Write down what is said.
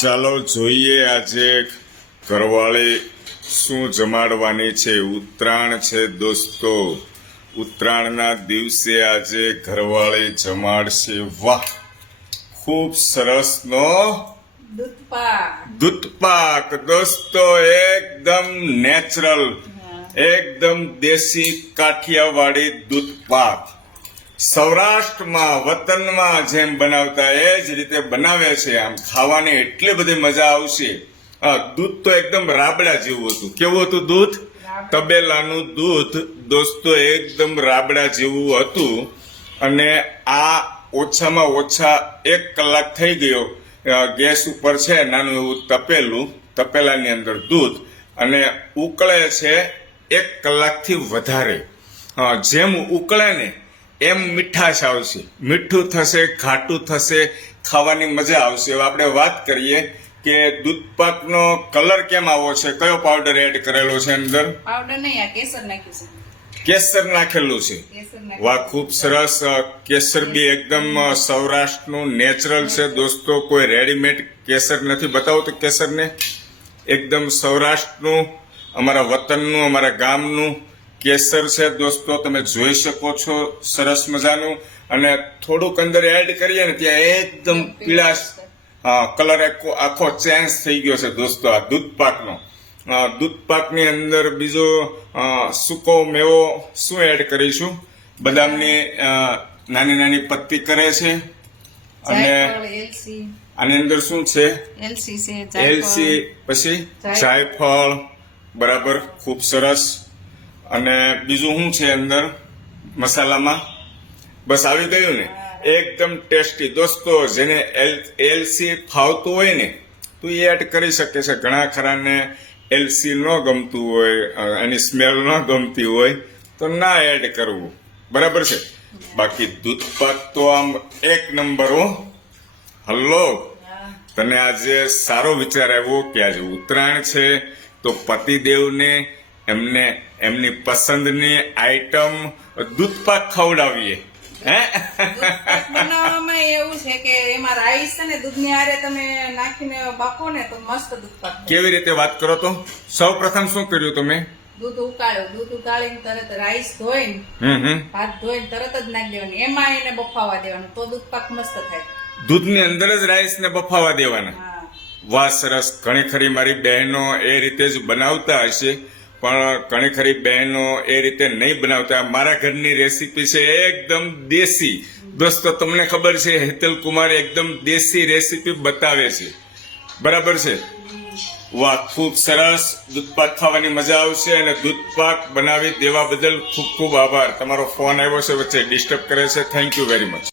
ચાલો જોઈએ આજે ઘરવાળી શું જમાડવાની છે? ઉત્તરાયણ છે દોસ્તો. ઉત્તરાયણના દિવસે આજે ઘરવાળી જમાડશે. વાહ! ખૂબ સરસનો દૂધપાક. દૂધપાક. દોસ્તો એકદમ નેચરલ. એકદમ દેશી કાઠિયાવાડી દૂધપાક. સૌરાષ્ટ્રમાં વતનમાં જેમ બનાવતા એ જ રીતે બનાવે છે. આમ ખાવાની એટલી બધી મજા આવશે. દૂધ તો એકદમ રાબડા જેવું હતું. કેવું હતું દૂધ? તબેલાનું દૂધ દોસ્તો એકદમ રાબડા જેવું હતું. અને આ ઓછામાં ઓછા એક કલાક થઈ ગયો. ગેસ ઉપર છે નાનું એવું તપેલું તપેલાની અંદર દૂધ. અને ઉકળે છે એક કલાકથી વધારે. જેમ ઉકળે ને એમ મીઠાશ આવશે. મીઠું થશે ખાટું થશે ખાવાની મજા આવશે. હવે આપણે વાત કરીએ કે દૂધપાકનો કલર કેમ આવો છે? કયો પાવડર એડ કરેલો છે અંદર? પાવડર નહીં આ કેસર નાખ્યું છે. કેસર નાખેલું છે. વાહ ખૂબ સરસ. કેસર બી એકદમ સૌરાષ્ટ્રનું નેચરલ છે. દોસ્તો કોઈ રેડીમેડ કેસર નથી. બતાવો તો કેસરને. એકદમ સૌરાષ્ટ્રનું અમારા વતનનું અમારા ગામનું કેસર છે દોસ્તો તમે જોઈ શકો છો. સરસ મજાનું. અને થોડુંક અંદર એડ કરીએ ને ત્યાં એકદમ પીળાશ કલર આખો આખો ચેન્જ થઈ ગયો છે દોસ્તો આ દૂધપાકનો. દૂધપાકની અંદર બીજો સૂકો મેવો શું એડ કરીશું? બદામની નાની નાની પત્તી કરે છે. અને આની અંદર શું છે? એલસી છે એલસી પછી. જાયફળ. બરાબર ખૂબ સરસ. અને બીજું શું છે અંદર મસાલામાં? બસ આવી ગયું ને? એકદમ ટેસ્ટી. દોસ્તો, જેને એલસી ફાવતું હોય ને, તો એ એડ કરી શકે છે. ઘણા ખરાને એલસી ન ગમતું હોય એની સ્મેલ ન ગમતી હોય, તો ના એડ કરવું. બરાબર છે? બાકી દૂધપાક તો આમ એક નંબર હો. હલ્લો તને આજે સારો વિચાર આવ્યો કે આજે ઉત્તરાયણ છે, તો પતિદેવને એમને એમની પસંદની આઈટમ દૂધપાક ખવડાવીએ. હે? બનાવવામાં એવું છે કે એમાં રાઈસ છે ને દૂધની આરે તમે નાખીને બાફો ને તો મસ્ત દૂધપાક કેવી રીતે વાત કરો તો? સૌ પ્રથમ શું કર્યું તમે? દૂધ ઉકાળ્યો. દૂધ ઉકાળીને તરત રાઈસ ધોઈને ભાત ધોઈને તરત જ નાખી દેવાની. એમાં એને બફાવા દેવાનું. તો દૂધપાક મસ્ત થાય. દૂધની અંદર જ રાઈસ ને બફાવા દેવાના. વાહ સરસ. ઘણી ખરી મારી બહેનો એ રીતે જ બનાવતા હશે. પણ ઘણી ખરી બહેનો એ રીતે નહીં બનાવતા. મારા ઘરની રેસીપી છે એકદમ દેશી. દોસ્તો, તમને ખબર છે, હેતલ કુમાર એકદમ દેશી રેસીપી બતાવે છે. બરાબર છે? વાહ, ખૂબ સરસ. દૂધપાક ખાવાની મજા આવશે અને દૂધપાક બનાવી દેવા બદલ ખૂબ ખૂબ આભાર. તમારો ફોન આવ્યો છે, વચ્ચે ડિસ્ટર્બ કરે છે. Thank you very much